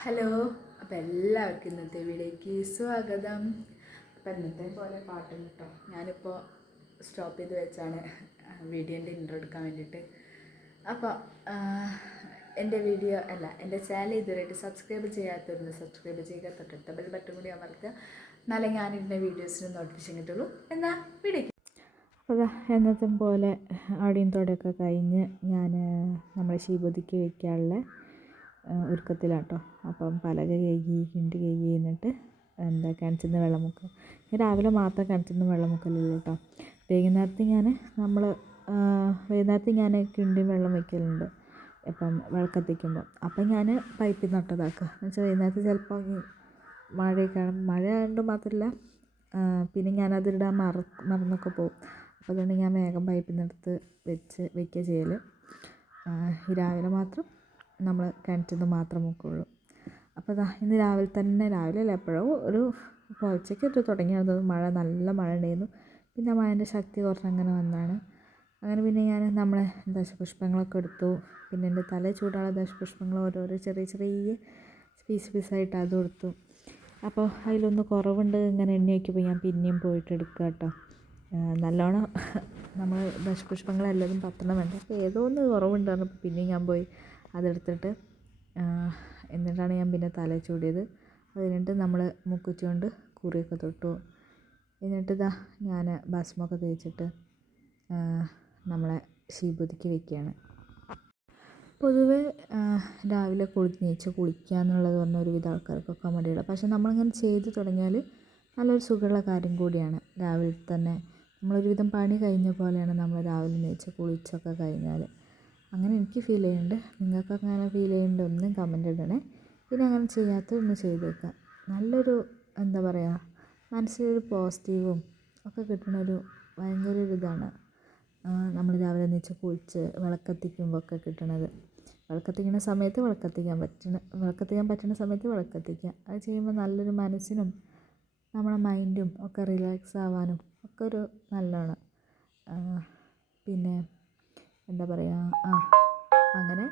Hello അപ്പം എല്ലാവർക്കും ഇന്നത്തെ വീഡിയോയ്ക്ക് സ്വാഗതം. അപ്പം ഇന്നത്തെ പോലെ പാട്ടും കേട്ടോ ഞാനിപ്പോൾ സ്റ്റോപ്പ് ചെയ്ത് വെച്ചാണ് വീഡിയോന്റെ ഇൻട്രോ എടുക്കാൻ വേണ്ടിയിട്ട് അപ്പോൾ എന്റെ വീഡിയോ അല്ല എന്റെ ചാനൽ ഇതുവരെയായിട്ട് സബ്സ്ക്രൈബ് ചെയ്യാത്തവരുന്ന സബ്സ്ക്രൈബ് ചെയ്യുക തൊട്ടടുത്ത ബെൽ ബട്ടൺ കൂടി അമർത്തുക. എന്നാലേ ഞാനിടുന്ന വീഡിയോസിന് നോട്ടിഫിക്കേഷൻ കിട്ടുള്ളൂ. എന്നാൽ വീഡിയോയ്ക്ക് അപ്പോൾ എന്നത്തെ പോലെ അവിടെയും തോടെയൊക്കെ കഴിഞ്ഞ് ഞാൻ നമ്മുടെ ശീബുദിക്ക് വയ്ക്കാനുള്ള ഒരുക്കത്തിലാട്ടോ. അപ്പം പലക കഴുകി കിണ്ടി കഴുകി എന്നിട്ട് എന്താ കിണറ്റിൽ നിന്ന് വെള്ളം മുക്കും ഞാൻ രാവിലെ മാത്രം കിണറ്റിൽ നിന്ന് വെള്ളം മുക്കലുള്ളൂ കേട്ടോ വൈകുന്നേരത്ത് ഞാൻ നമ്മൾ വൈകുന്നേരത്ത് ഞാൻ കിണ്ടിയും വെള്ളം വയ്ക്കലുണ്ട്. ഇപ്പം വിളക്കത്തിക്കുമ്പോൾ അപ്പം ഞാൻ പൈപ്പിൽ നിന്ന് ഇട്ടതാക്കുക എന്ന് വെച്ചാൽ വൈകുന്നേരത്ത് ചിലപ്പോൾ മഴയൊക്കെ മഴ ആയതുകൊണ്ട് മാത്രമല്ല പിന്നെ ഞാനതിടാൻ മറ മറന്നൊക്കെ പോകും അപ്പോൾ അതുകൊണ്ട് ഞാൻ വേഗം പൈപ്പിൽ നിന്ന് എടുത്ത് വെച്ച് വെക്കുക ചെയ്യൽ രാവിലെ മാത്രം നമ്മൾ നിന്ന് മാത്രം മുക്കുള്ളൂ. അപ്പോൾ ഇതാ ഇന്ന് രാവിലെ തന്നെ രാവിലെ അല്ല എപ്പോഴോ ഒരു ഉച്ചയ്ക്ക് ഒരു തുടങ്ങിയത് മഴ നല്ല മഴ ഉണ്ടായിരുന്നു. പിന്നെ മഴേന്റെ ശക്തി കുറഞ്ഞങ്ങനെ വന്നാണ്. അങ്ങനെ പിന്നെ ഞാൻ നമ്മളെ ദശപുഷ്പങ്ങളൊക്കെ എടുത്തു. പിന്നെ എന്റെ തല ചൂടാനുള്ള ദശപുഷ്പങ്ങൾ ഓരോരോ ചെറിയ ചെറിയ പീസ് പീസായിട്ട് അത് കൊടുത്തു. അപ്പോൾ അതിലൊന്ന് കുറവുണ്ട് ഇങ്ങനെ എണ്ണ വയ്ക്കുമ്പോൾ ഞാൻ പിന്നെയും പോയിട്ട് എടുക്കുക കേട്ടോ. നല്ലോണം നമ്മൾ ദശപുഷ്പങ്ങളെല്ലാതും പത്തണം വേണ്ട. അപ്പോൾ ഏതോ ഒന്ന് കുറവുണ്ട് പിന്നെയും ഞാൻ പോയി അതെടുത്തിട്ട് എന്നിട്ടാണ് ഞാൻ പിന്നെ തല ചൂടിയത്. അത് നമ്മൾ കൊണ്ട് കുറിയൊക്കെ തൊട്ടു. എന്നിട്ട് ഇതാ ഞാൻ ഭസ്മൊക്കെ തേച്ചിട്ട് നമ്മളെ ശീബുദിക്ക് വെക്കുകയാണ്. പൊതുവെ രാവിലെ കുളിച്ച് കുളിക്കുക എന്നുള്ളത് പറഞ്ഞ ഒരുവിധ ആൾക്കാർക്കൊക്കെ മടിയുള്ള പക്ഷെ നമ്മളിങ്ങനെ ചെയ്ത് തുടങ്ങിയാൽ നല്ലൊരു സുഖമുള്ള കാര്യം കൂടിയാണ്. രാവിലെ തന്നെ നമ്മളൊരുവിധം പണി കഴിഞ്ഞ പോലെയാണ് നമ്മൾ രാവിലെ നീച്ച് കുളിച്ചൊക്കെ കഴിഞ്ഞാൽ അങ്ങനെ എനിക്ക് ഫീൽ ചെയ്യുന്നുണ്ട് നിങ്ങൾക്ക് അങ്ങനെ ഫീൽ ചെയ്യുന്നുണ്ട് ഒന്നും കമന്റ് ഇടണേ. പിന്നെ അങ്ങനെ ചെയ്യാത്ത ഒന്ന് ചെയ്തേക്കാം. നല്ലൊരു എന്താ പറയുക മനസ്സിലൊരു പോസിറ്റീവും ഒക്കെ കിട്ടണൊരു ഭയങ്കര ഒരു ഇതാണ് നമ്മൾ രാവിലെ എണീച്ച് കുളിച്ച് വിളക്കത്തിക്കുമ്പോൾ ഒക്കെ കിട്ടണത്. വിളക്കത്തിക്കുന്ന സമയത്ത് വിളക്കത്തിക്കാൻ പറ്റണ വിളക്കത്തിക്കാൻ പറ്റുന്ന സമയത്ത് വിളക്കത്തിക്കുക. അത് ചെയ്യുമ്പോൾ നല്ലൊരു മനസ്സിനും നമ്മുടെ മൈൻഡും ഒക്കെ റിലാക്സ് ആവാനും ഒക്കെ ഒരു നല്ലതാണ്. പിന്നെ എന്താ പറയുക ആ അങ്ങനെ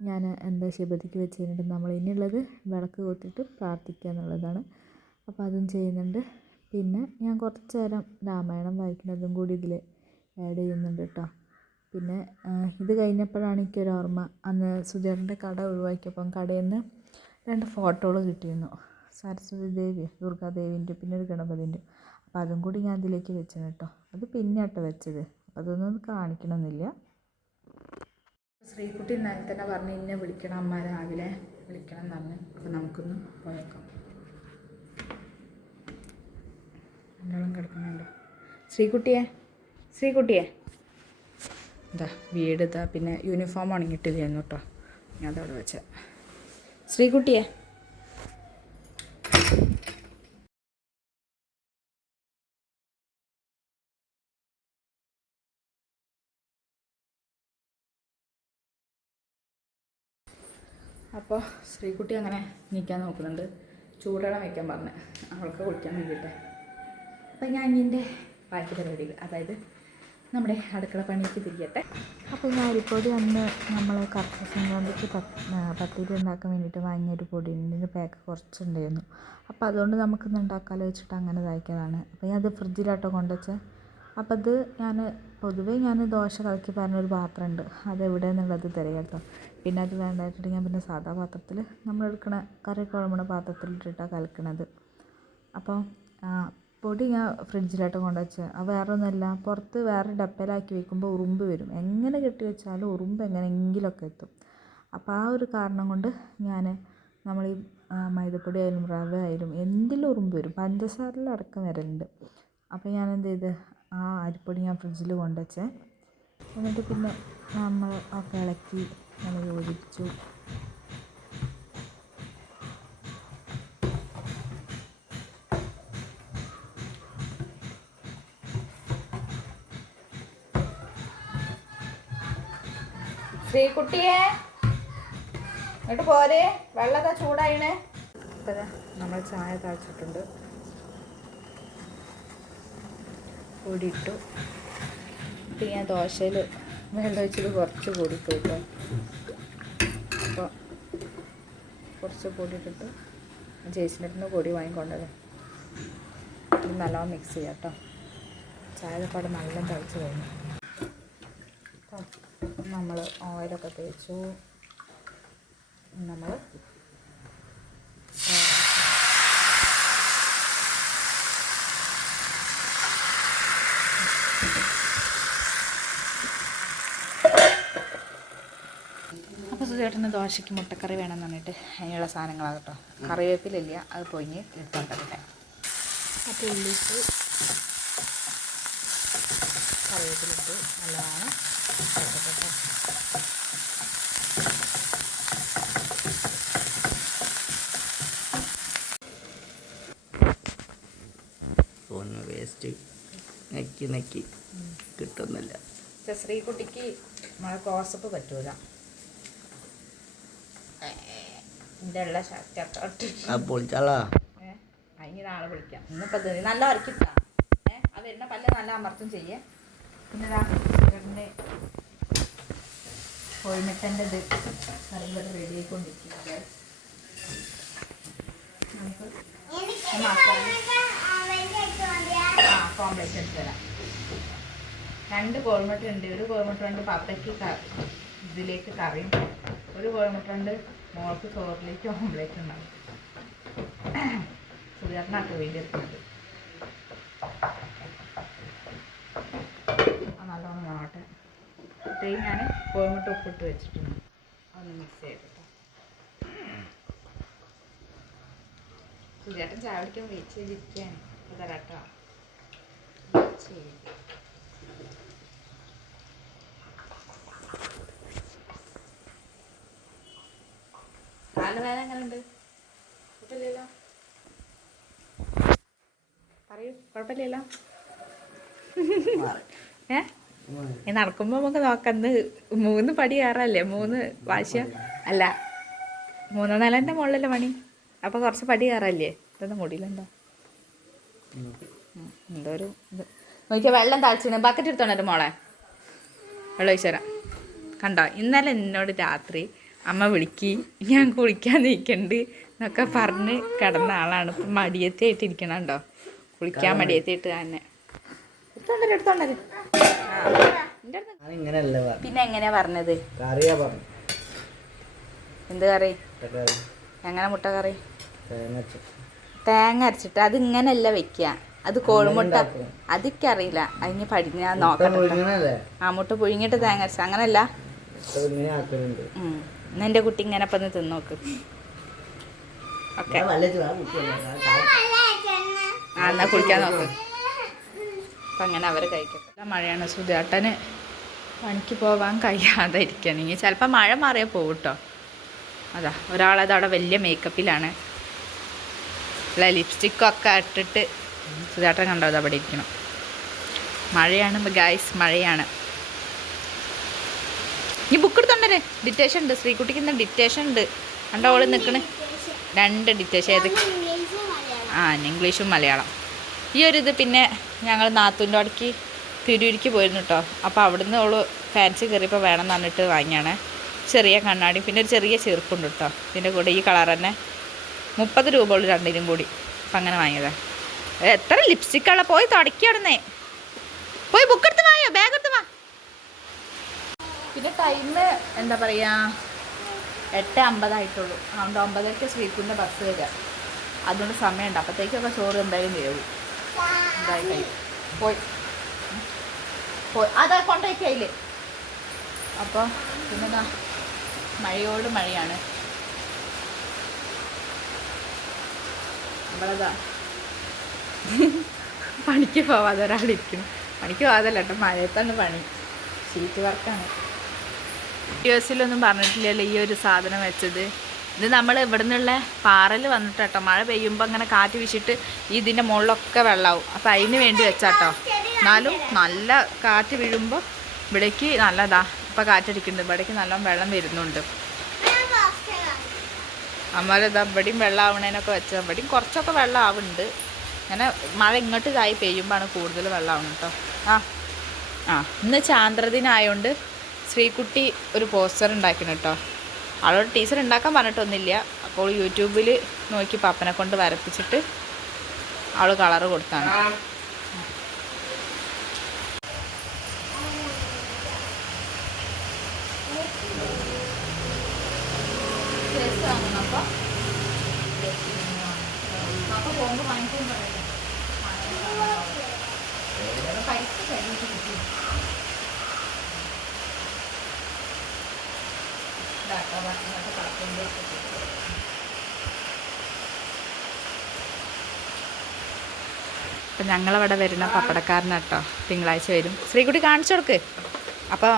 ഞാൻ എന്താ ശബരിക്ക് വെച്ച് കഴിഞ്ഞിട്ട് നമ്മൾ ഇനിയുള്ളത് വിളക്ക് കൊത്തിട്ട് പ്രാർത്ഥിക്കുക എന്നുള്ളതാണ്. അപ്പോൾ അതും ചെയ്യുന്നുണ്ട്. പിന്നെ ഞാൻ കുറച്ച് നേരം രാമായണം വായിക്കുന്നതും കൂടി ഇതിൽ ആഡ് ചെയ്യുന്നുണ്ട് കേട്ടോ. പിന്നെ ഇത് കഴിഞ്ഞപ്പോഴാണ് എനിക്കൊരു ഓർമ്മ. അന്ന് സുധീറിന്റെ കട ഒഴിവാക്കിയപ്പം കടയിൽ നിന്ന് രണ്ട് ഫോട്ടോകൾ കിട്ടിയിരുന്നു. സരസ്വതി ദേവി ദുർഗാദേവിന്റെ പിന്നെ ഒരു ഗണപതിന്റെ അപ്പോൾ അതും കൂടി ഞാൻ അതിലേക്ക് വെച്ചാണ് കേട്ടോ. അത് പിന്നെ കേട്ടോ വെച്ചത്. അപ്പോൾ അതൊന്നും കാണിക്കണമെന്നില്ല. ശ്രീകുട്ടി ഇന്നലെ തന്നെ പറഞ്ഞ് ഇന്നെ വിളിക്കണം അമ്മ രാവിലെ വിളിക്കണം എന്ന് പറഞ്ഞു. അപ്പോൾ നമുക്കൊന്ന് പോയേക്കാം രണ്ടാളും കിടക്കുന്നുണ്ടോ. ശ്രീകുട്ടിയെ? ശ്രീകുട്ടിയെ? എന്താ വീട് ഇതാ. പിന്നെ യൂണിഫോം ഉണങ്ങിയിട്ടില്ലായിരുന്നു കേട്ടോ. ഞാൻ അതവിടെ വെച്ച. ശ്രീകുട്ടിയെ? അപ്പോൾ ശ്രീകുട്ടി അങ്ങനെ നിൽക്കാൻ നോക്കുന്നുണ്ട്. ചൂടുവെള്ളം വയ്ക്കാൻ പറഞ്ഞ്. അവൾക്ക് കുളിക്കാൻ വേണ്ടിയിട്ട്. അപ്പം ഞാൻ ഇതിന്റെ ബാക്കി പരിപാടികൾ അതായത് നമ്മുടെ അടുക്കള പണിക്ക് തിരിയട്ടെ. അപ്പോൾ ഈ അരിപ്പൊടി അന്ന് നമ്മൾ കർഷക പത്ത് പത്തിരി ഉണ്ടാക്കാൻ വേണ്ടിയിട്ട് വാങ്ങിയൊരു പൊടി ഇതിന്റെ പാക്ക് കുറച്ചുണ്ടായിരുന്നു. അപ്പോൾ അതുകൊണ്ട് നമുക്കിന്ന് ഉണ്ടാക്കാമല്ലോ വെച്ചിട്ട് അങ്ങനെ ഇതാക്കിയതാണ്. അപ്പോൾ ഞാൻ അത് ഫ്രിഡ്ജിലാട്ടോ കൊണ്ടുവച്ചത് അപ്പോൾ അത് ഞാൻ പൊതുവേ ഞാൻ ദോശ കലക്കി പറഞ്ഞൊരു പാത്രമുണ്ട്. അത് എവിടെ എന്നുള്ളത് തരാം കേട്ടോ. പിന്നെ അത് വേണ്ടായിട്ട് ഞാൻ പിന്നെ സാധാ പാത്രത്തിൽ നമ്മൾ എടുക്കണ കറി കുഴമ്പണ പാത്രത്തിലിട്ടിട്ടാണ് കലക്കണത്. അപ്പോൾ പൊടി ഞാൻ ഫ്രിഡ്ജിലോട്ട് കൊണ്ടുവച്ച് അത് വേറെ ഒന്നുമല്ല പുറത്ത് വേറെ ഡപ്പയിലാക്കി വെക്കുമ്പോൾ ഉറുമ്പ് വരും. എങ്ങനെ കെട്ടി വെച്ചാലും ഉറുമ്പ് എങ്ങനെയെങ്കിലുമൊക്കെ എത്തും. അപ്പോൾ ആ ഒരു കാരണം കൊണ്ട് ഞാൻ നമ്മൾ ഈ മൈദപ്പൊടി ആയാലും റവ ആയാലും എന്തിലും ഉറുമ്പ് വരും. പഞ്ചസാരയിലടക്കം വരലുണ്ട്. അപ്പോൾ ഞാൻ എന്ത് ചെയ്ത് ആ അരിപ്പൊടി ഞാൻ ഫ്രിഡ്ജിൽ കൊണ്ടുവച്ചേ എന്നിട്ട് പിന്നെ നമ്മൾ ഒക്കെ ഇളക്കി നമ്മൾ യോജിപ്പിച്ചു. ശ്രീകുട്ടിയെ എന്നിട്ട് പോരെ. വെള്ളമൊക്കെ ചൂടായിണേ. നമ്മൾ ചായ കാച്ചിട്ടുണ്ട്. പൊടിയിട്ടു. പിന്നെ ദോശയിൽ വെള്ളം ഒഴിച്ചിട്ട് കുറച്ച് പൊടിപ്പോയിട്ടോ അപ്പോൾ കുറച്ച് പൊടി ഇട്ടിട്ട് ജേസിനെട്ടിന് പൊടി വാങ്ങിക്കൊണ്ടത് ഇത് നല്ലോണം മിക്സ് ചെയ്യാം കേട്ടോ. ചായപ്പാട് നല്ല തളിച്ച് കഴിഞ്ഞു നമ്മൾ ഓയിലൊക്കെ തേച്ചു. നമ്മൾ സുധേട്ടന് ദോശയ്ക്ക് മുട്ടക്കറി വേണമെന്ന് പറഞ്ഞിട്ട് അതിനുള്ള സാധനങ്ങളാണ് കേട്ടോ. കറിവേപ്പിലില്ല അത് പൊങ്ങി എടുത്തോണ്ടല്ലേ അപ്പോൾ ഉള്ളിട്ട് കറിവേപ്പിലിട്ട് നല്ലതാണ് ഒന്ന് വേസ്റ്റ് നക്കി നക്കി കിട്ടുന്നില്ല. ശ്രീകുട്ടിക്ക് നമ്മളെ ക്ലോസപ്പ് പറ്റൂല. ഇതുള്ള അതിന് നാളെ വിളിക്കാം. ഇന്നിപ്പോൾ ഇത് നല്ല വരയ്ക്കിട്ടാ ഏ അത് എന്നെ പല്ല് നല്ല അമർത്തും ചെയ്യേ. പിന്നെ ഇതാ ചേട്ടന്റെ കോഴിമിട്ടന്റെ ഇത് കറി ഇവിടെ റെഡി ആയിക്കൊണ്ടിരിക്കുന്നത് നമുക്ക് മസാല ആ കോംപ്ലക്സ് എടുത്ത് തരാം. രണ്ട് കോഴിമുട്ട ഉണ്ട് ഒരു കോഴിമുട്ട കൊണ്ട് പപ്പയ്ക്ക് ഇതിലേക്ക് കറിയും. ഒരു കോഴിമുട്ട കൊണ്ട് മോൾക്ക് ചോറിലേക്ക് ഓംലേറ്റ് ഉണ്ടാവും സുധാരണാട്ടോ വേണ്ടി എടുക്കുന്നത്. നല്ലോണം നോട്ടെ ഇത്രയും ഞാൻ കോഴിമുട്ട ഉപ്പിട്ട് വെച്ചിട്ടുണ്ട്. അതൊന്ന് മിക്സ് ചെയ്തിട്ടോ സുധേട്ടൻ ചായ കുടിക്കാൻ വെയിറ്റ് ചെയ്തിരിക്കുകയാണ്. ശരി കാൽ വേദന എങ്ങനെയുണ്ട്? കുഴപ്പമില്ലല്ലോ? പറയൂ കുഴപ്പമില്ലല്ലോ? ഏ? നടക്കുമ്പോൾ നമുക്ക് നോക്കാം ഇന്ന് മൂന്ന് പടി കയറല്ലേ മൂന്ന് വാശിയ? അല്ല മൂന്നോ നിലന്റെ മുകളിലല്ലേ പണി? അപ്പോൾ കുറച്ച് പടി കയറല്ലേ ഇതൊന്നും മുടിയിലെന്താ? എന്തോ ഒരു ഇത്. നോക്കിയാൽ വെള്ളം തളിച്ചിട്ട് ബക്കറ്റ് എടുത്തോണ്ടേ മോളെ. വെള്ളം ഒഴിച്ചു തരാം. കണ്ടോ? ഇന്നലെ എന്നോട് രാത്രി അമ്മ വിളിക്കി ഞാൻ കുളിക്കാൻ നിൽക്കണ്ട് എന്നൊക്കെ പറഞ്ഞ് കിടന്ന ആളാണ്. ഇപ്പം മടിയത്തായിട്ട് ഇരിക്കണുണ്ടോ കേട്ടോ കുളിക്കാൻ മടിയത്തായിട്ട് തന്നെ പിന്നെ എങ്ങനെയാ പറഞ്ഞത്? കറിയാ പറഞ്ഞു എന്ത് കറി? എങ്ങനെ മുട്ട കറി? തേങ്ങ അരച്ച്. തേങ്ങ അരച്ചിട്ട് അത് ഇങ്ങനല്ല വെക്കുക അത് കോഴിമുട്ട? അതിക്കറിയില്ല. അതൊക്കെ അറിയില്ല അതിന് പഠിഞ്ഞ ഞാൻ നോക്കട്ടെ ആ മുട്ട പുഴുങ്ങിട്ട് തേങ്ങ അരച്ച. അങ്ങനല്ല? മുട്ട പുഴുങ്ങനെ ആക്കലുണ്ട് ഉം. എന്നാ എന്റെ കുട്ടി ഇങ്ങനെ ഒന്ന് തിന്നോക്ക് ഓക്കെ ആ എന്നാ കുളിക്കാൻ നോക്ക്. അപ്പം അങ്ങനെ അവർ കഴിക്കട്ടെ മഴയാണ് സുധേട്ടന് പണിക്ക് പോവാൻ കഴിയാതെ ഇരിക്കുകയാണെങ്കിൽ ചിലപ്പോൾ മഴ മാറിയാൽ പോകും കേട്ടോ അതാ ഒരാളത് അവിടെ വലിയ മേക്കപ്പിലാണ് അല്ല ലിപ്സ്റ്റിക്കൊക്കെ ഇട്ടിട്ട് സുധേട്ടൻ കണ്ടോ അത് അവിടെ ഇരിക്കണം. മഴയാണ് ഗായ്സ് മഴയാണ്. ഈ ബുക്ക് എടുത്തോണ്ടേ ഡിറ്റേഷൻ ഉണ്ട്. ശ്രീകുട്ടിക്ക് ഇന്ന് ഡിറ്റേഷൻ ഉണ്ട്. കണ്ടോ ഓൾ നിൽക്കണ് രണ്ട് ഡിറ്റേഷൻ ഏത്? ആ ഇംഗ്ലീഷും മലയാളം. ഈ ഒരു ഇത് പിന്നെ ഞങ്ങൾ നാത്തൂന്റെ അടയ്ക്ക് തിരൂരിക്ക് പോയിരുന്നു കേട്ടോ അപ്പോൾ അവിടുന്ന് ഓൾ ഫാൻസി കയറിയപ്പോൾ വേണം എന്ന് പറഞ്ഞിട്ട് വാങ്ങിയാണ്. ചെറിയ കണ്ണാടി പിന്നെ ഒരു ചെറിയ ചെറുപ്പുണ്ട് കേട്ടോ ഇതിന്റെ കൂടെ ഈ കളർ തന്നെ മുപ്പത് രൂപ ഉള്ളു രണ്ടിനും കൂടി. അപ്പം അങ്ങനെ വാങ്ങിയതാ. ഏ, എത്ര ലിപ്സ്റ്റിക്കുള്ള പോയി തുടക്കിയാടുന്നേ പോയി ബുക്ക് എടുത്ത് വായോ? ബാഗ് എടുത്ത് വാ. പിന്നെ ടൈം എന്താ പറയുക എട്ട് അമ്പതായിട്ടുള്ളൂ. അതുകൊണ്ട് ഒമ്പതരയ്ക്ക് ശ്രീകുന്റെ ബസ് വരിക അതുകൊണ്ട് സമയമുണ്ട്. അപ്പോഴത്തേക്കൊക്കെ ചോറ് എന്തായാലും വേവും. എന്തായാലും കഴിയും. പോയി. പോയി. അതാ കൊണ്ടുപോയിക്കയിൽ അപ്പോൾ പിന്നെ ദാ മഴയോട് മഴയാണ്. നമ്മളതാ. പണിക്ക് പോവാതെ ഒരാളിരിക്കും പണിക്ക് പോവാതല്ല കേട്ടോ. മഴയത്താണ് പണി. ഷീറ്റ് വർക്കാണ്. യു എസിലൊന്നും പറഞ്ഞിട്ടില്ലല്ലോ ഈ ഒരു സാധനം വെച്ചത്. ഇത് നമ്മൾ ഇവിടെ നിന്നുള്ള പാറൽ വന്നിട്ട് കേട്ടോ മഴ പെയ്യുമ്പോൾ അങ്ങനെ കാറ്റ് വീശിട്ട് ഇതിന്റെ മുകളിലൊക്കെ വെള്ളമാവും അപ്പം അതിന് വേണ്ടി വെച്ചാട്ടോ. എന്നാലും നല്ല കാറ്റ് വീഴുമ്പോൾ ഇവിടേക്ക് നല്ലതാ. ഇപ്പം കാറ്റടിക്കുന്നുണ്ട്. ഇവിടേക്ക് നല്ല വെള്ളം വരുന്നുണ്ട്. അമ്മലിതാ ഇവിടെയും വെള്ളം ആവണേനൊക്കെ വെച്ചാൽ ഇവിടെയും കുറച്ചൊക്കെ വെള്ളം ആവുന്നുണ്ട്. അങ്ങനെ മഴ ഇങ്ങോട്ട് ഇതായി പെയ്യുമ്പോഴാണ് കൂടുതൽ വെള്ളം ആവുന്നത് കേട്ടോ ആ. ആ. ഇന്ന് ചാന്ദ്രദിനായതുകൊണ്ട് ശ്രീകുട്ടി ഒരു പോസ്റ്റർ ഉണ്ടാക്കണം കേട്ടോ. അവളോട് ടീച്ചർ ഉണ്ടാക്കാൻ പറഞ്ഞിട്ടൊന്നുമില്ല. അപ്പോൾ യൂട്യൂബിൽ നോക്കി പാപ്പനെ കൊണ്ട് വരപ്പിച്ചിട്ട് അവൾ കളറ് കൊടുത്താണ്. അപ്പം ഞങ്ങളവിടെ വരുന്ന പപ്പടക്കാരനാട്ടോ തിങ്കളാഴ്ച വരും. ശ്രീകുട്ടി കാണിച്ചു കൊടുക്ക്. അപ്പോൾ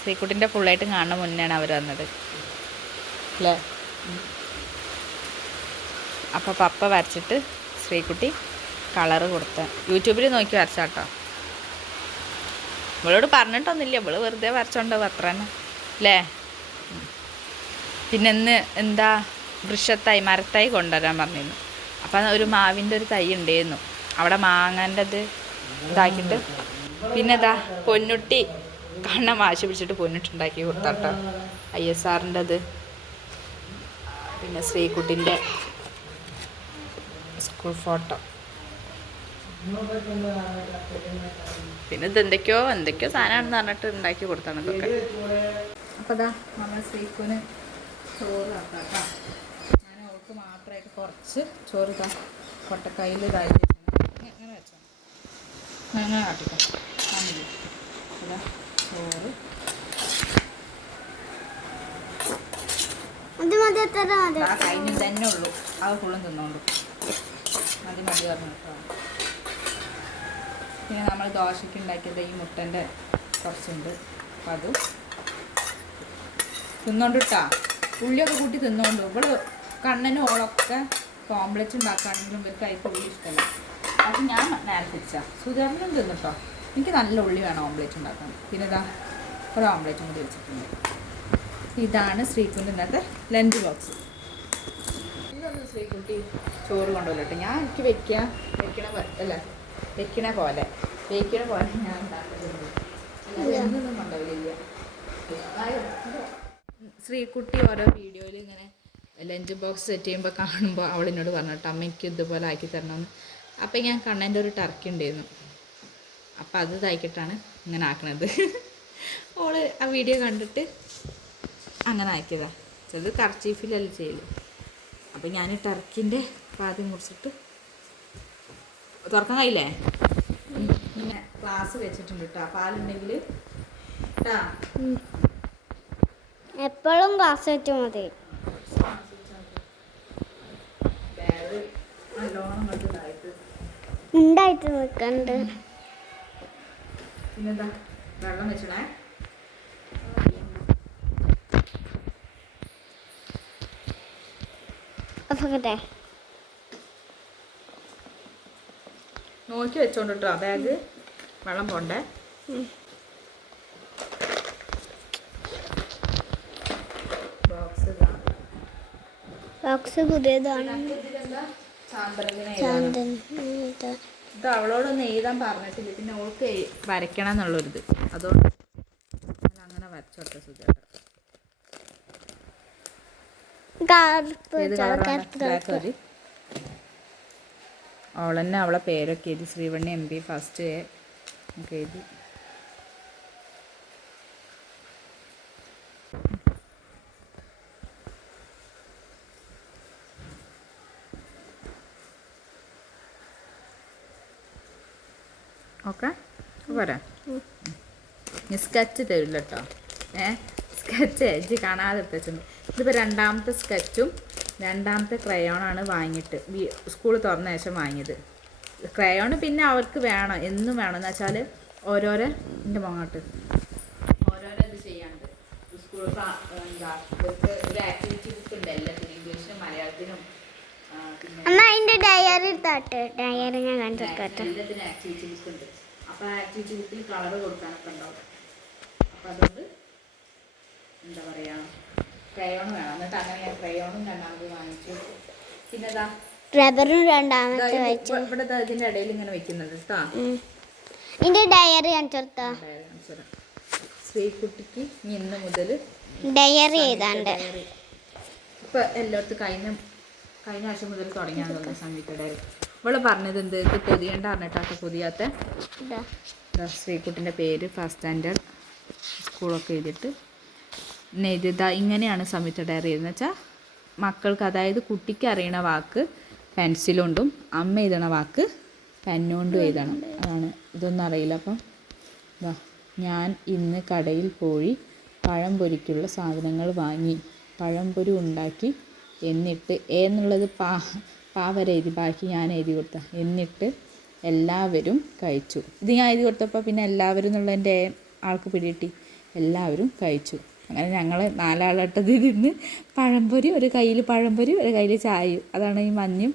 ശ്രീകുട്ടിന്റെ ഫുള്ളായിട്ട് കാണുന്ന മുന്നെയാണ് അവർ വന്നത്. അല്ലേ? അപ്പോൾ പപ്പ വരച്ചിട്ട് ശ്രീകുട്ടി കളറ് കൊടുത്ത. യൂട്യൂബിൽ നോക്കി വരച്ചാട്ടോ. ഇവളോട് പറഞ്ഞിട്ടൊന്നുമില്ല. ഇവൾ വെറുതെ വരച്ചോണ്ടോ അത്ര തന്നെ അല്ലേ. പിന്നെ ഇന്ന് എന്താ വൃക്ഷത്തായി മരത്തായി കൊണ്ടുവരാൻ പറഞ്ഞിരുന്നു. അപ്പം ഒരു മാവിന്റെ ഒരു തൈ ഉണ്ടായിരുന്നു. അവിടെ മാങ്ങന്റെ ഇത് ഇതാക്കിയിട്ട് പിന്നെ ഇതാ പൊന്നുട്ടി കണ്ണ വാശി പിടിച്ചിട്ട് പൊന്നുട്ടി ഉണ്ടാക്കി കൊടുത്താട്ടോ. ഐ എസ് ആറിന്റെ ഇത് പിന്നെ ശ്രീകുട്ടിന്റെ സ്കൂൾ ഫോട്ടോ. പിന്നെ ഇത് എന്തൊക്കെയോ സാധനമാണെന്ന് പറഞ്ഞിട്ട് ഉണ്ടാക്കി കൊടുത്താണ് ഇതൊക്കെ. അപ്പോൾ ഇതാ നമ്മൾ ശ്രീക്കുന് ചോറ് ആക്കാം കേട്ടോ ഞാൻ അവൾക്ക് മാത്രമായിട്ട് കുറച്ച് ചോറ് ഇതാ കൊട്ടക്കൈയിൽ ഇതായി അങ്ങനെ വെച്ചോ. അങ്ങനെ കാട്ടിക്കാം. ഇതാ ചോറ്. കഴിഞ്ഞു തന്നെ ഉള്ളൂ. അത് ഫുള്ളും തിന്നോണ്ടു മതി മതി പറഞ്ഞു കേട്ടോ. പിന്നെ നമ്മൾ ദോശയ്ക്ക് ഉണ്ടാക്കിയത് ഈ മുട്ടന്റെ കുറച്ചുണ്ട്. അപ്പം അതും തിന്നോണ്ട് കേട്ടാ ഉള്ളിയൊക്കെ കൂട്ടി തിന്നുകൊണ്ട് ഇവൾ കണ്ണനും ഓളൊക്കെ കോംപ്ലക്സ് ഉണ്ടാക്കുകയാണെങ്കിലും ഇവർക്ക് അതിൽ ഉള്ളി ഇഷ്ടമല്ല. അപ്പം ഞാൻ നേരെ തിരിച്ചാ സുധാരണനും തിന്നിട്ടോ? എനിക്ക് നല്ല ഉള്ളി വേണം ഓംപ്ലേറ്റ് ഉണ്ടാക്കാൻ. പിന്നെ ഇതാ ഒരു ഓംപ്ലേറ്റും കൂടി വെച്ചിട്ടുണ്ട്. ഇതാണ് ശ്രീകുന്റെ ഇന്നത്തെ ലഞ്ച് ബോക്സ് ഇന്നൊന്ന് ശ്രീകുട്ടി ചോറ് കൊണ്ടുപോകട്ടെ ഞാൻ എനിക്ക് വെക്കുക വെക്കണ അല്ല വെക്കണ പോലെ. വെക്കണ പോലെ ഞാൻ ഉണ്ടാക്കുന്നുള്ളൂ ശ്രീകുട്ടി ഓരോ വീഡിയോയിൽ ഇങ്ങനെ ലഞ്ച് ബോക്സ് സെറ്റ് ചെയ്യുമ്പോൾ കാണുമ്പോൾ അവൾ എന്നോട് പറഞ്ഞിട്ട് അമ്മയ്ക്ക് ഇതുപോലെ ആക്കി തരണമെന്ന് അപ്പം ഞാൻ കണ്ണന്റെ ഒരു ടർക്കി ഉണ്ടായിരുന്നു. അപ്പം അത് തയ്ക്കിട്ടാണ് ഇങ്ങനെ ആക്കണത്. ഓൾ ആ വീഡിയോ കണ്ടിട്ട് അങ്ങനെ ആക്കിയതാ. ചിലത് കർച്ചീഫിലല്ല ചെയ്യൽ. അപ്പം ഞാൻ ടർക്കിന്റെ പാതി മുറിച്ചിട്ട് തുറക്കാൻ കഴിയില്ലേ? ഇങ്ങനെ ക്ലാസ് വെച്ചിട്ടുണ്ട് കേട്ടോ പാലുണ്ടെങ്കിൽ കേട്ടാ എപ്പോഴും ക്ലാസ് വെച്ച് മതി. ഉണ്ടായിട്ട് നിൽക്കണ്ട് പിന്നെന്താ? വെള്ളം വെച്ചണേ. അപ്പൊക്കട്ടെ നോക്കി വെച്ചോണ്ട് കേട്ടോ ബാഗ് വെള്ളം പോണ്ടേ ബോക്സ് ബോക്സ് പുതിയതാണ്. ഇത്. അവളോടൊന്ന് എഴുതാൻ പറഞ്ഞിട്ടില്ല. പിന്നെ ഓൾക്ക് വരയ്ക്കണം എന്നുള്ളൊരിത്. അതുകൊണ്ട് അങ്ങനെ വരച്ചോട്ടെ സുജാത. അവളെന്നെ അവളെ പേരൊക്കെ എഴുതി. ശ്രീവണ്ണി എം പി ഫസ്റ്റ് എ. ഒക്കെ എഴുതി. ഓക്കെ? പോരാ. നീ സ്കെച്ച് തരില്ല കേട്ടോ ഏ? സ്കെച്ച് എജ്ജ് കാണാതെ എടുത്തുണ്ട് ഇതിപ്പോൾ രണ്ടാമത്തെ സ്കെച്ചും രണ്ടാമത്തെ ക്രയോണാണ് വാങ്ങിയിട്ട്. സ്കൂൾ തുറന്ന ശേഷം വാങ്ങിയത്. ക്രയോൺ പിന്നെ അവർക്ക് വേണം. എന്നും വേണം. എന്ന് വെച്ചാൽ ഓരോരോ എന്റെ മോങ്ങോട്ട് ഓരോരോ ഇത് ചെയ്യാണ്ട് സ്കൂൾ എന്താ ഇവർക്ക് ഒരു ആക്ടിവിറ്റി ബുക്ക് ഉണ്ട് എല്ലാത്തിനും. ഇംഗ്ലീഷിനും മലയാളത്തിനും ഡയറി ഡയറി ഞാൻ എല്ലാത്തിനും ആക്ടിവിറ്റി ബുക്ക് ഉണ്ട്. അപ്പോൾ ആ ആക്ടിവിറ്റി കളർ കൊടുക്കാനൊക്കെ ഉണ്ടാവും അപ്പോൾ അതുകൊണ്ട് എന്താ പറയുക ക്രയോൺ വേണം. എന്നിട്ട് അങ്ങനെ ഞാൻ ക്രയോണും രണ്ടാമത് വാങ്ങിച്ചു. പിന്നെ ഇതാ റബ്ബറും രണ്ടാമത്തെ വെച്ചു. ഇവിടെ ദാ ഇതിന്റെ ഇടയിൽ ഇങ്ങനെ വെക്കുന്നത് കേട്ടോ ഉം. ഇതിന്റെ ഡയറി കാണിച്ചെടുത്ത? ശ്രീകുട്ടിക്ക് ഇനി ഇന്ന് മുതൽ ഡയറി എഴുതാണ്ട് ഇപ്പം എല്ലായിടത്തും കഴിഞ്ഞ കഴിഞ്ഞ ആഴ്ച മുതൽ തുടങ്ങിയാണെന്ന് സംഗീത സംയുക്തയുടെ ഇവൾ പറഞ്ഞത് എന്ത് ഇത് പൊതിയണ്ട പറഞ്ഞിട്ടാട്ടോ പൊതിയാത്ത. ശ്രീകുട്ടിന്റെ ശ്രീകുട്ടിന്റെ പേര് ഫസ്റ്റ് സ്റ്റാൻഡേർഡ് സ്കൂളൊക്കെ എഴുതിയിട്ട്. നെയ്ത ഇങ്ങനെയാണ് സംയുക്ത ഡയറി എന്ന് വെച്ചാൽ മക്കൾക്ക് അതായത് കുട്ടിക്ക് അറിയണ വാക്ക് പെൻസിലുകൊണ്ടും അമ്മ എഴുതണ വാക്ക് പെന്നുകൊണ്ടും എഴുതണം. അതാണ്. ഇതൊന്നും അറിയില്ല. അപ്പം വാ ഞാൻ ഇന്ന് കടയിൽ പോയി പഴം പൊരിക്കുള്ള സാധനങ്ങൾ വാങ്ങി പഴംപൊരി ഉണ്ടാക്കി എന്നിട്ട് എന്നുള്ളത് പാ വരെ എഴുതി ബാക്കി ഞാൻ എഴുതി കൊടുത്ത എന്നിട്ട് എല്ലാവരും കഴിച്ചു. ഇത് ഞാൻ എഴുതി കൊടുത്തപ്പോൾ പിന്നെ എല്ലാവരും എന്നുള്ള എന്റെ ആൾക്ക് പിടികിട്ടി. എല്ലാവരും കഴിച്ചു. അങ്ങനെ ഞങ്ങൾ നാലാളട്ടത് നിന്ന് പഴംപൊരി ഒരു കയ്യിൽ പഴംപൊരി ഒരു കയ്യിൽ ചായയും. അതാണ് ഈ മഞ്ഞും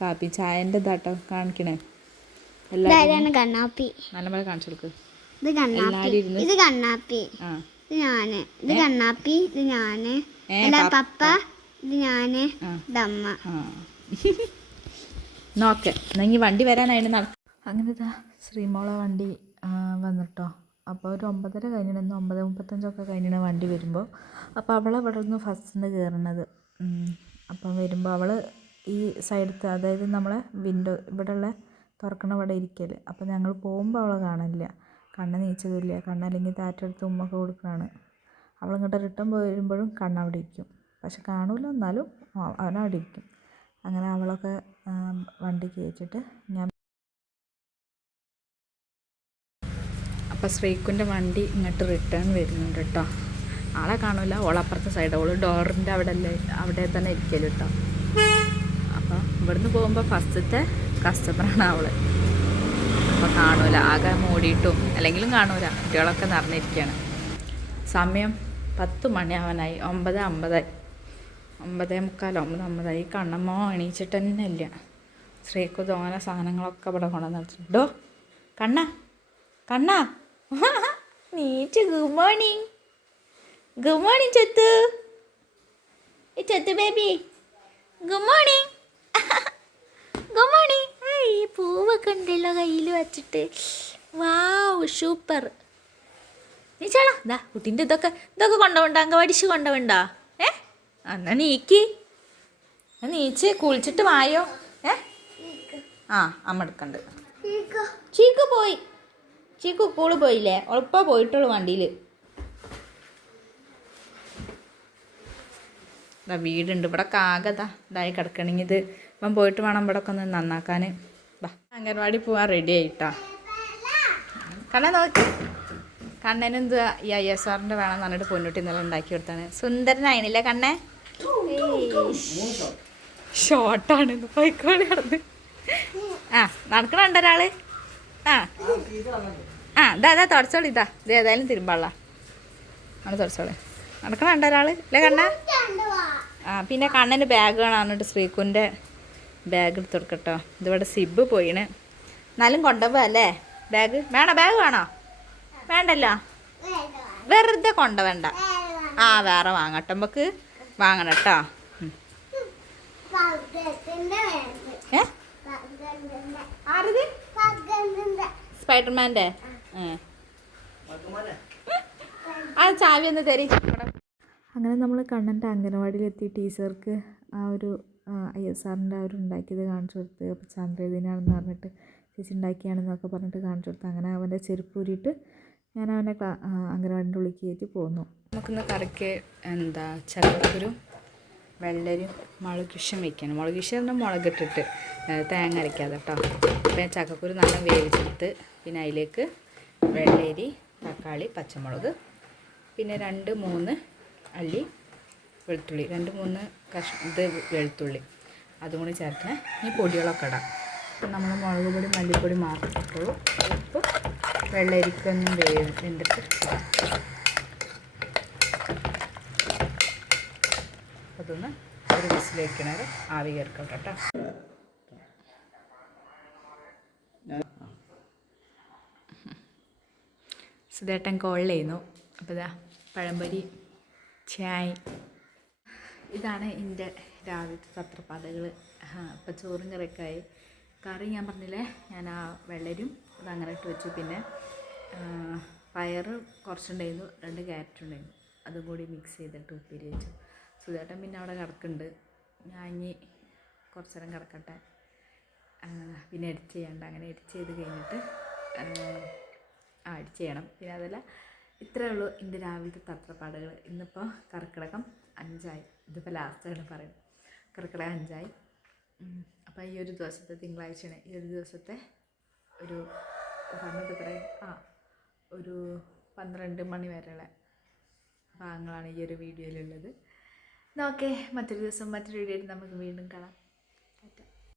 കാപ്പി ചായന്റെ ഇതാട്ടോ കാണിക്കണേ. എല്ലാവരും കാണിച്ചു കൊടുക്ക്. ഇത് കണ്ണാപ്പി. ഇത് കണ്ണാപ്പി. ആ. ഇത് ഞാൻ. ഇത് കണ്ണാപ്പി ഇത് ഞാൻ. പപ്പ. ഇത് ഞാൻ. ദമ്മ ഇതമ്മ നോക്കെ എന്നെങ്കിൽ വണ്ടി വരാനായിട്ട് നട അങ്ങനെ ശ്രീമോള വണ്ടി വന്നിട്ടോ. അപ്പോൾ ഒരു ഒമ്പതര കഴിഞ്ഞിട്ട് ഒമ്പത് മുപ്പത്തഞ്ചൊക്കെ കഴിഞ്ഞിട്ട് വണ്ടി വരുമ്പോൾ അപ്പോൾ അവൾ അവിടെ നിന്ന് ഫസ്റ്റിന് കയറണത്. അപ്പം വരുമ്പോൾ അവൾ ഈ സൈഡത്ത് അതായത് നമ്മളെ വിൻഡോ ഇവിടെയുള്ള തുറക്കണ ഇവിടെ ഇരിക്കൽ അപ്പോൾ ഞങ്ങൾ പോകുമ്പോൾ അവളെ കാണില്ല. കണ്ണ് നീച്ചതില്ല കണ്ണല്ലെങ്കിൽ താറ്റെടുത്ത് ഉമ്മൊക്കെ കൊടുക്കുകയാണ് അവളിങ്ങോട്ട് റിട്ടേൺ പോയി വരുമ്പോഴും കണ്ണവിടെ ഇരിക്കും. പക്ഷെ കാണൂല എന്നാലും അവ- അവനവിടെ ഇരിക്കും. അങ്ങനെ അവളൊക്കെ വണ്ടി കയറ്റിട്ട് ഞാൻ അപ്പോൾ ശ്രീക്കുന്റെ വണ്ടി ഇങ്ങോട്ട് റിട്ടേൺ വരുന്നുണ്ട് കേട്ടോ ആളെ കാണില്ല ഓളപ്പുറത്തെ സൈഡ് ഓൾ ഡോറിന്റെ അവിടെ അല്ലേ അവിടെ തന്നെ ഇരിക്കൽ കേട്ടോ അപ്പോൾ ഇവിടുന്ന് പോകുമ്പോൾ ഫസ്റ്റത്തെ കസ്റ്റമറാണ് അവൾ. അപ്പോൾ കാണൂല ആകെ മൂടിയിട്ടും അല്ലെങ്കിലും കാണൂല കുട്ടികളൊക്കെ നിറഞ്ഞിരിക്കുകയാണ് സമയം പത്ത് മണിയാവാനായി ഒമ്പത് അമ്പതായി. ഒമ്പതേ മുക്കാലോ ഒമ്പത് അമ്പതായി. ഈ കണ്ണമ്മോ എണീച്ചിട്ട് തന്നെ ഇല്ല സ്ത്രീക്ക് തോന്നുന്ന സാധനങ്ങളൊക്കെ ഇവിടെ കൊണ്ടുവന്ന് കണ്ണ കണ്ണ. Neat good morning. Good morning ചത്തു. ചത്തു baby. Good morning. Good morning. ഈ പൂവൊക്കെ ഉണ്ടല്ലോ കയ്യിൽ വച്ചിട്ട്. Wow super. നീ ഇതാ കുട്ടീന്റെ ഇതൊക്കെ ഇതൊക്കെ കൊണ്ടുപോണ്ട അങ്കവാടിച്ച് കൊണ്ടുപോണ്ട എന്നാ നീക്ക്. നീച്ച് കുളിച്ചിട്ട് വായോ. ഏ? ആ അമ്മ എടുക്കണ്ട്. ചീക്ക് പോയി. ചീക്കു കൂൾ പോയില്ലേ? ഉളപ്പ പോയിട്ടുള്ളൂ വണ്ടിയിൽ ഇതാ വീടുണ്ട്. ഇവിടെ കാകതാ ഇതായി കിടക്കണമെങ്കിൽ ഇത് ഇപ്പം പോയിട്ട് വേണം ഇവിടെ ഒക്കെ ഒന്ന് നന്നാക്കാൻ ബാ അംഗൻവാടി പോവാൻ റെഡി ആയിട്ടാ. കണ്ണ നോക്ക്. കണ്ണനെന്തുവാ ഈ ഐ എസ് ആറിന്റെ വേണം എന്ന് പറഞ്ഞിട്ട് പൊന്നുട്ടി ഇന്നലെ ഉണ്ടാക്കി കൊടുത്താണ് സുന്ദരനായില്ലേ കണ്ണേ? ഷോർട്ടാണ് പൈക്കോളി കടന്ന് ആ നടക്കണുണ്ട് ഒരാൾ? ആ. ആ ഇതാ ഇതാ തുടച്ചോളി ഇതാ ഇത് ഏതായാലും തിരുമ്പള്ള ആണ് തുടച്ചോളി. നടക്കണുണ്ട് ഒരാൾ? അല്ലേ കണ്ണ? ആ പിന്നെ കണ്ണന് ബാഗ് കാണാന്നിട്ട് ശ്രീകുന്റെ ബാഗ് എടുത്ത് കൊടുക്കട്ടോ. ഇതിവിടെ സിബ് പോയിണ്. എന്നാലും കൊണ്ടുപോകാം അല്ലേ? ബാഗ് വേണോ? ബാഗ് വേണോ? വേണ്ടല്ലോ. വെറുതെ കൊണ്ടുപോണ്ട ആ വേറെ വാങ്ങട്ടെ നമുക്ക് വാങ്ങണം കേട്ടോ സ്പൈഡർമാന്റെ? ആ. ചാവി ഒന്ന് തരി. അങ്ങനെ നമ്മൾ കണ്ണന്റെ അംഗനവാടിയിലെത്തി ടീച്ചർക്ക് ആ ഒരു ഐ എസ് ആറിന്റെ ആ ഒരു ഉണ്ടാക്കിയത് കാണിച്ചു കൊടുത്ത്. അപ്പോൾ ചന്ദ്രദിനാണെന്ന് പറഞ്ഞിട്ട് ചേച്ചി ഉണ്ടാക്കിയാണെന്നൊക്കെ പറഞ്ഞിട്ട് കാണിച്ചു കൊടുത്ത്. അങ്ങനെ അവന്റെ ചെരുപ്പ് ഊരിയിട്ട് ഞാൻ അവനെ ക്ലാ അംഗനവാടിന്റെ ഉള്ളിൽ കയറ്റി പോന്നു. നമുക്കിന്ന് കറിക്ക് എന്താ ചക്കക്കുരു വെള്ളരും മുളകുശം വയ്ക്കണം മുളകുശം പറഞ്ഞാൽ മുളകിട്ടിട്ട് തേങ്ങ അരയ്ക്കാതെ കേട്ടോ പിന്നെ ചക്കക്കുരു നല്ല വേവിച്ചെടുത്ത് പിന്നെ അതിലേക്ക് വെള്ളരി തക്കാളി പച്ചമുളക് പിന്നെ രണ്ട് മൂന്ന് അല്ലി വെളുത്തുള്ളി. രണ്ട് മൂന്ന് കഷ് ഇത് വെളുത്തുള്ളി. അതും കൂടി ചേർക്കണേ ഈ പൊടികളൊക്കെ ഇടാം. അപ്പം നമ്മൾ മുളക് പൊടി മല്ലിപ്പൊടി മാത്രം ഇട്ടുള്ളൂ ഉപ്പ് വെള്ളരിക്കൊന്നും വേവ് വെന്തിട്ട് അതൊന്ന് ഒരു വിസിൽ വയ്ക്കണേരം ആവി കയറിക്കോട്ടെ കേട്ടോ സുധേട്ടൻ ചെയ്യുന്നു. അപ്പോൾ ഇതാ പഴംപൊരി ചായ്. ഇതാണ് എന്റെ രാവിലത്തെ പത്രപാതകൾ ഇപ്പോൾ ചോറും കറിയൊക്കെയായി കറി ഞാൻ പറഞ്ഞില്ലേ ഞാൻ ആ വെള്ളരും അത് അങ്ങനെ ഇട്ട് വെച്ചു. പിന്നെ പയർ കുറച്ചുണ്ടായിരുന്നു രണ്ട് ക്യാരറ്റ് ഉണ്ടായിരുന്നു അതും കൂടി മിക്സ് ചെയ്തിട്ട് ഉപ്പേരി വെച്ചു. സുധേട്ടൻ പിന്നെ അവിടെ കിടക്കുന്നുണ്ട്. ഞാൻ ഇനി കുറച്ച് നേരം കിടക്കട്ടെ. പിന്നെ എഡിറ്റ് ചെയ്യണ്ട അങ്ങനെ എഡിറ്റ് ചെയ്ത് കഴിഞ്ഞിട്ട് ആ, എഡിറ്റ് ചെയ്യണം. പിന്നെ അതല്ല ഇത്രയേ ഉള്ളൂ എന്റെ രാവിലത്തെ തത്രപ്പാടുകൾ. ഇന്നിപ്പോൾ കർക്കിടകം അഞ്ചായി. ഇതിപ്പോൾ ലാസ്റ്റാണ് പറയുന്നത്. കർക്കിടകം അഞ്ചായി. അപ്പോൾ ഈ ഒരു ദിവസത്തെ തിങ്കളാഴ്ചയാണ്. ഈ ഒരു ദിവസത്തെ ഒരു പറഞ്ഞത് എത്ര ആ ഒരു പന്ത്രണ്ട് മണി വരെയുള്ള ഭാഗങ്ങളാണ് ഈ ഒരു വീഡിയോയിലുള്ളത് ഓക്കെ മറ്റൊരു ദിവസം മറ്റൊരു വീഡിയോയിൽ നമുക്ക് വീണ്ടും കാണാം.